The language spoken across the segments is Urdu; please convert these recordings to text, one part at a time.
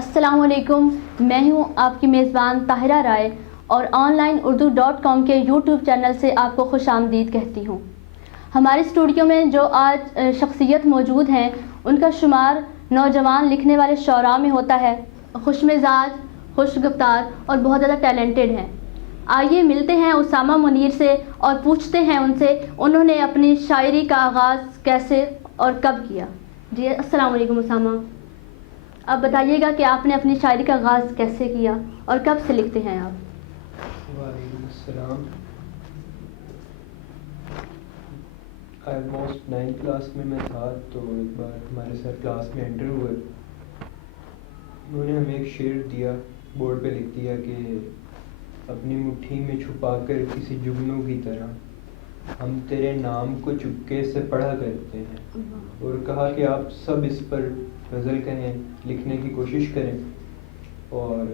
السلام علیکم، میں ہوں آپ کی میزبان طاہرہ رائے اور آن لائن اردو.com کے یوٹیوب چینل سے آپ کو خوش آمدید کہتی ہوں۔ ہمارے اسٹوڈیو میں جو آج شخصیت موجود ہیں ان کا شمار نوجوان لکھنے والے شعراء میں ہوتا ہے۔ خوش مزاج، خوش گفتار اور بہت زیادہ ٹیلنٹڈ ہیں۔ آئیے ملتے ہیں اسامہ منیر سے اور پوچھتے ہیں ان سے انہوں نے اپنی شاعری کا آغاز کیسے اور کب کیا۔ جی السلام علیکم اسامہ، آپ بتائیے گا کہ آپ نے اپنی شاعری کا آغاز کیسے کیا اور کب سے لکھتے ہیں آپ؟ وعلیکم السلام۔ آلموسٹ 9 کلاس میں تھا تو ایک بار ہمارے ساتھ کلاس میں انٹر ہوئے، انہوں نے ہمیں ایک شعر دیا، بورڈ پہ لکھ دیا کہ اپنی مٹھی میں چھپا کر کسی جگنوں کی طرح ہم تیرے نام کو چپکے سے پڑھا کرتے ہیں، اور کہا کہ آپ سب اس پر غزل کہیں، لکھنے کی کوشش کریں۔ اور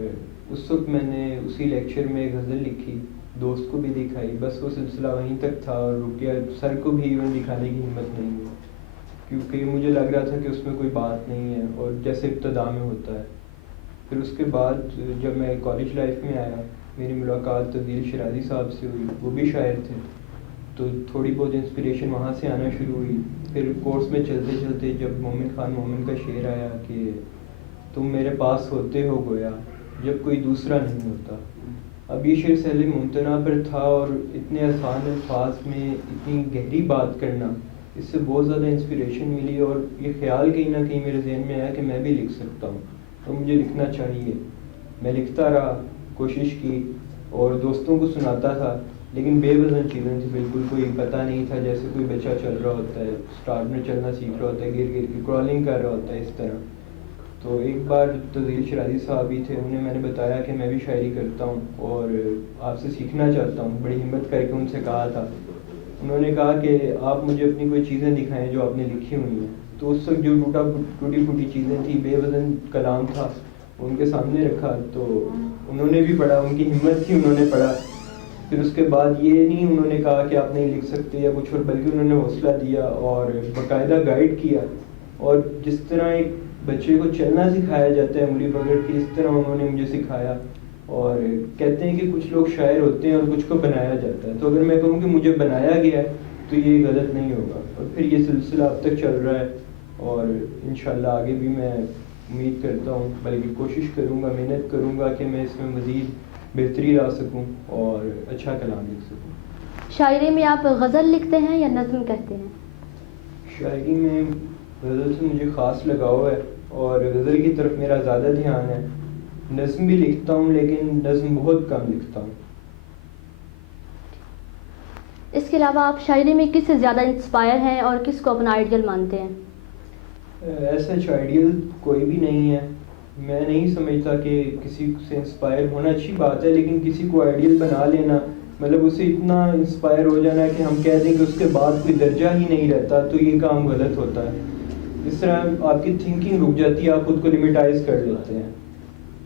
اس وقت میں نے اسی لیکچر میں غزل لکھی، دوست کو بھی دکھائی، بس وہ سلسلہ وہیں تک تھا اور رک گیا۔ سر کو بھی ایون دکھانے کی ہمت نہیں ہوئی کیونکہ مجھے لگ رہا تھا کہ اس میں کوئی بات نہیں ہے، اور جیسے ابتدا میں ہوتا ہے۔ پھر اس کے بعد جب میں کالج لائف میں آیا، میری ملاقات تبدیل شرازی صاحب سے ہوئی، وہ بھی شاعر تھے، تو تھوڑی بہت انسپریشن وہاں سے آنا شروع ہوئی۔ پھر کورس میں چلتے چلتے جب مومن خان مومن کا شعر آیا کہ تم میرے پاس ہوتے ہو گویا جب کوئی دوسرا نہیں ہوتا، اب یہ شعر سہل ممتنع پر تھا، اور اتنے آسان الفاظ میں اتنی گہری بات کرنا، اس سے بہت زیادہ انسپریشن ملی، اور یہ خیال کہیں نہ کہیں میرے ذہن میں آیا کہ میں بھی لکھ سکتا ہوں تو مجھے لکھنا چاہیے۔ میں لکھتا رہا، کوشش کی اور دوستوں کو سناتا تھا، لیکن بے وزن چیزیں تھیں، بالکل کوئی پتہ نہیں تھا، جیسے کوئی بچہ چل رہا ہوتا ہے، اسٹارٹ میں چلنا سیکھ رہا ہوتا ہے، گر گر کے کرالنگ کر رہا ہوتا ہے، اس طرح۔ تو ایک بار تبدیل شرازی صاحب ہی تھے، انہیں میں نے بتایا کہ میں بھی شاعری کرتا ہوں اور آپ سے سیکھنا چاہتا ہوں، بڑی ہمت کر کے ان سے کہا تھا۔ انہوں نے کہا کہ آپ مجھے اپنی کوئی چیزیں دکھائیں جو آپ نے لکھی ہوئی ہیں۔ تو اس وقت جو ٹوٹی پھوٹی چیزیں تھیں، بے وزن کلام تھا، ان کے سامنے رکھا، تو انہوں نے بھی پڑھا، ان کی ہمت تھی، انہوں نے پڑھا۔ پھر اس کے بعد یہ نہیں انہوں نے کہا کہ آپ نہیں لکھ سکتے یا کچھ اور، بلکہ انہوں نے حوصلہ دیا اور باقاعدہ گائیڈ کیا، اور جس طرح ایک بچے کو چلنا سکھایا جاتا ہے انگلی پکڑ کے، اس طرح انہوں نے مجھے سکھایا۔ اور کہتے ہیں کہ کچھ لوگ شاعر ہوتے ہیں اور کچھ کو بنایا جاتا ہے، تو اگر میں کہوں کہ مجھے بنایا گیا ہے تو یہ غلط نہیں ہوگا، اور پھر یہ سلسلہ اب تک چل رہا ہے، اور انشاءاللہ آگے بھی میں امید کرتا ہوں، بلکہ کوشش کروں گا، محنت کروں گا کہ میں اس میں مزید بہتری لا سکوں اور اچھا کلام لکھ سکوں۔ شاعری میں آپ غزل لکھتے ہیں یا نظم کہتے ہیں؟ شاعری میں غزل سے مجھے خاص لگاؤ ہے، اور غزل کی طرف میرا زیادہ دھیان ہے۔ نظم بھی لکھتا ہوں، لیکن نظم بہت کم لکھتا ہوں۔ اس کے علاوہ آپ شاعری میں کس سے زیادہ انسپائر ہیں اور کس کو اپنا آئیڈیل مانتے ہیں؟ ایسا آئیڈیل کوئی بھی نہیں ہے، میں نہیں سمجھتا کہ کسی سے انسپائر ہونا اچھی بات ہے، لیکن کسی کو آئیڈیل بنا لینا، مطلب اسے اتنا انسپائر ہو جانا کہ ہم کہہ دیں کہ اس کے بعد کوئی درجہ ہی نہیں رہتا، تو یہ کام غلط ہوتا ہے۔ اس طرح آپ کی تھنکنگ رک جاتی ہے، آپ خود کو لمیٹائز کر لیتے ہیں۔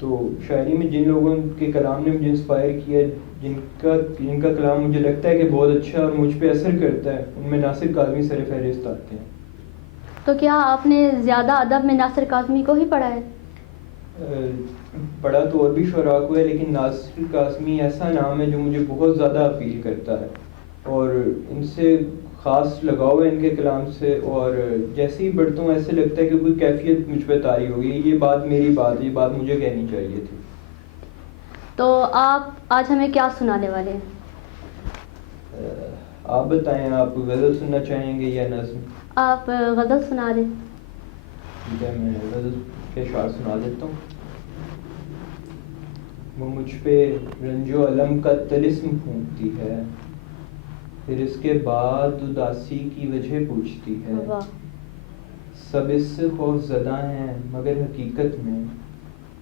تو شاعری میں جن لوگوں کے کلام نے مجھے انسپائر کیا، جن کا کلام مجھے لگتا ہے کہ بہت اچھا اور مجھ پہ اثر کرتا ہے، ان میں ناصر کاظمی سر فہرست آتے ہیں۔ تو کیا آپ نے زیادہ ادب میں ناصر کاظمی کو ہی پڑھا ہے؟ پڑھا تو اور بھی شعراء کو ہے، لیکن ناصر کاظمی ایسا نام ہے جو مجھے بہت زیادہ اپیل کرتا ہے، اور ان سے خاص لگاؤ ہے ان کے کلام سے، اور جیسے ہی پڑھتا ہوں ایسے لگتا ہے کہ کوئی کیفیت مجھ پہ طاری ہوگی، یہ بات میری بات، یہ بات مجھے کہنی چاہیے تھی۔ تو آپ آج ہمیں کیا سنانے والے ہیں؟ آپ بتائیں، آپ غزل سننا چاہیں گے یا نظم؟ آپ غزل سنا دیں۔ ٹھیک ہے، میں غزل کے اشعار سنا دیتا ہوں۔ وہ مجھ پہ رنج و الم کا طلسم پھونکتی ہے، پھر اس کے بعد اداسی کی وجہ پوچھتی ہے، سب اس سے خوف زدہ ہیں مگر حقیقت میں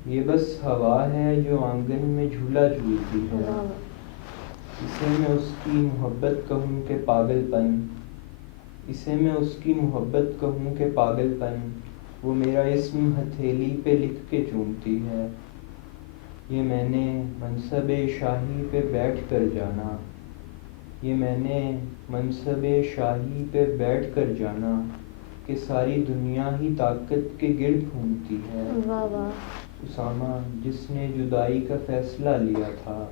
یہ بس ہوا ہے جو آنگن میں جھولا جھولتی ہے، اسے میں اس کی محبت کہوں کہ پاگل پن، اسے میں اس کی محبت کہوں کہ پاگل پن، وہ میرا اسم ہتھیلی پہ لکھ کے چومتی ہے، یہ میں نے منصب شاہی پہ بیٹھ کر جانا، یہ میں نے منصب شاہی پہ بیٹھ کر جانا کہ ساری دنیا ہی طاقت کے گرد گھومتی ہے، واہ واہ۔ اسامہ جس نے جدائی کا فیصلہ لیا تھا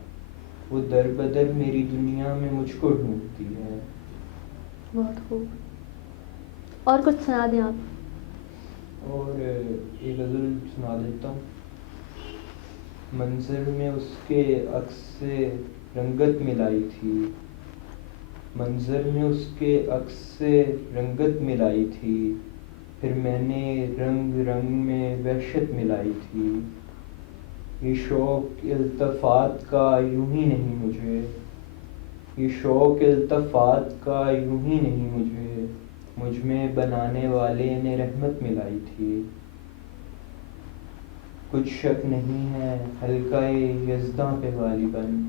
وہ در بدر میری دنیا میں مجھ کو ڈھونڈتی ہے. بہت خوب. اور کچھ سنا دیں آپ. اور ایک غزل سنا دیتا ہوں. منظر میں اس کے عکس سے رنگت ملائی تھی، منظر میں اس کے عکس سے رنگت ملائی تھی، پھر میں نے رنگ رنگ میں وحشت ملائی تھی. یہ شوق التفات کا یوں ہی نہیں مجھے، یہ شوق التفات کا یوں ہی نہیں مجھے، مجھ میں بنانے والے نے رحمت ملائی تھی. کچھ شک نہیں ہے حلقہ یزداں پہ غالباً،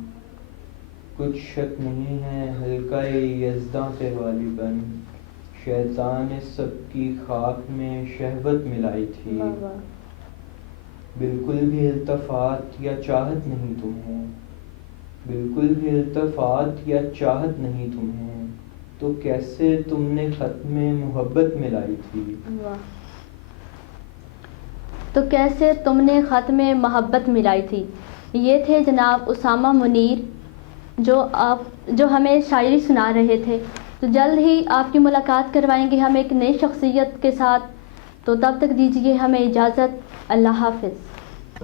کچھ شک نہیں ہے حلقہ یزداں پہ غالباً، شیطان سب کی خاک میں شہوت ملائی تھی. بالکل بھی التفات یا چاہت نہیں تمہیں، بالکل بھی التفات یا چاہت نہیں تمہیں، تو کیسے تم نے ختم محبت ملائی تھی. تو کیسے تم نے ختم محبت ملائی تھی. یہ تھے جناب اسامہ منیر جو ہمیں شاعری سنا رہے تھے. تو جلد ہی آپ کی ملاقات کروائیں گے ہم ایک نئی شخصیت کے ساتھ. تو تب تک دیجیے ہمیں اجازت. اللہ حافظ.